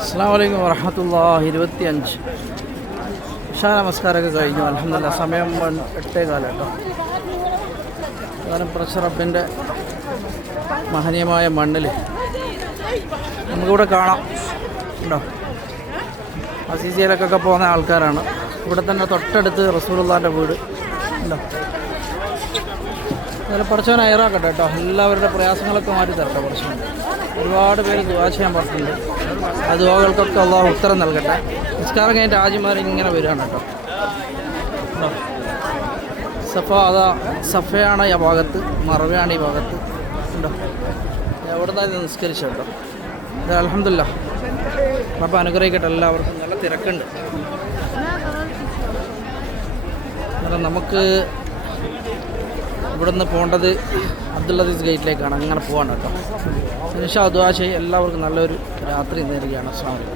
അസ്സാം വലൈക്കും ഇരുപത്തി അഞ്ച് ഉഷാ നമസ്കാരമൊക്കെ കഴിഞ്ഞു. അലഹമില്ല സമയം എട്ടേ കാലം കേട്ടോ. കാരണം പ്രഷർ റബ്ബിന്റെ മഹനീയമായ മണ്ണിൽ നമുക്കിവിടെ കാണാം. ഉണ്ടോ? അസീസിയയിലൊക്കെ പോകുന്ന ആൾക്കാരാണ്. ഇവിടെ തന്നെ തൊട്ടടുത്ത് റസൂലുള്ളാന്റെ വീട്. ഉണ്ടോ? എന്നാലും പഠിച്ചവൻ അയറാക്കട്ടെ കേട്ടോ. എല്ലാവരുടെ പ്രയാസങ്ങളൊക്കെ മാറ്റി തരട്ടെ പഠിച്ചവൻ ഒരുപാട് പേര് ദുവാ ചെയ്യാൻ പറഞ്ഞിട്ടുണ്ട്. ആ ദുവാകൾക്കൊക്കെ അള്ളാഹു ഉത്തരം നൽകട്ടെ. നിസ്കാരം കഴിഞ്ഞിട്ട് ആജിമാർ ഇങ്ങനെ വരികയാണ് കേട്ടോ. സഫ അതാ സഫയാണ് ഈ ഭാഗത്ത് മറവയാണ് ഈ ഭാഗത്ത്. ഉണ്ടോ? എവിടെ നിന്നാണ് ഇത് നിസ്കരിച്ച കേട്ടോ? ഇത് അലഹമില്ല അപ്പം അനുഗ്രഹിക്കട്ടെ എല്ലാവർക്കും. നല്ല തിരക്കുണ്ട്. നമുക്ക് ഇവിടുന്ന് പോകേണ്ടത് അബ്ദുള്ളദീസ് ഗേറ്റിലേക്കാണ്. അങ്ങനെ പോകാൻ കേട്ടോ. നിഷ ദുവാ എല്ലാവർക്കും നല്ലൊരു രാത്രി നേരുകയാണ്. വലൈക്കും